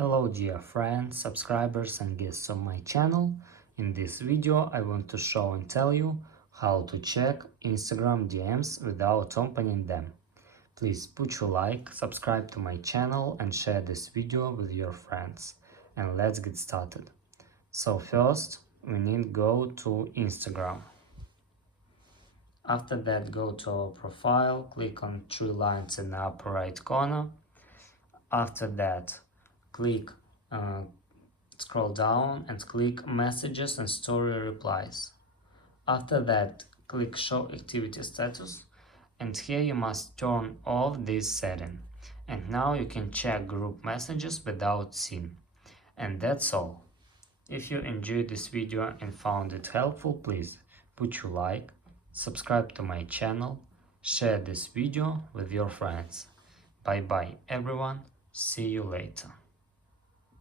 Hello dear friends, subscribers and guests of my channel. In this video I want to show and tell you how to check Instagram DMs without opening them. Please put your like, subscribe to my channel and share this video with your friends. And let's get started. So first we need to go to Instagram. After that, go to our profile, click on three lines in the upper right corner. After that, scroll down and click messages and story replies. After that, click show activity status, and here you must turn off this setting. And now you can check group messages without seen. And that's all. If you enjoyed this video and found it helpful, please put your like, subscribe to my channel, share this video with your friends. Bye bye everyone, see you later.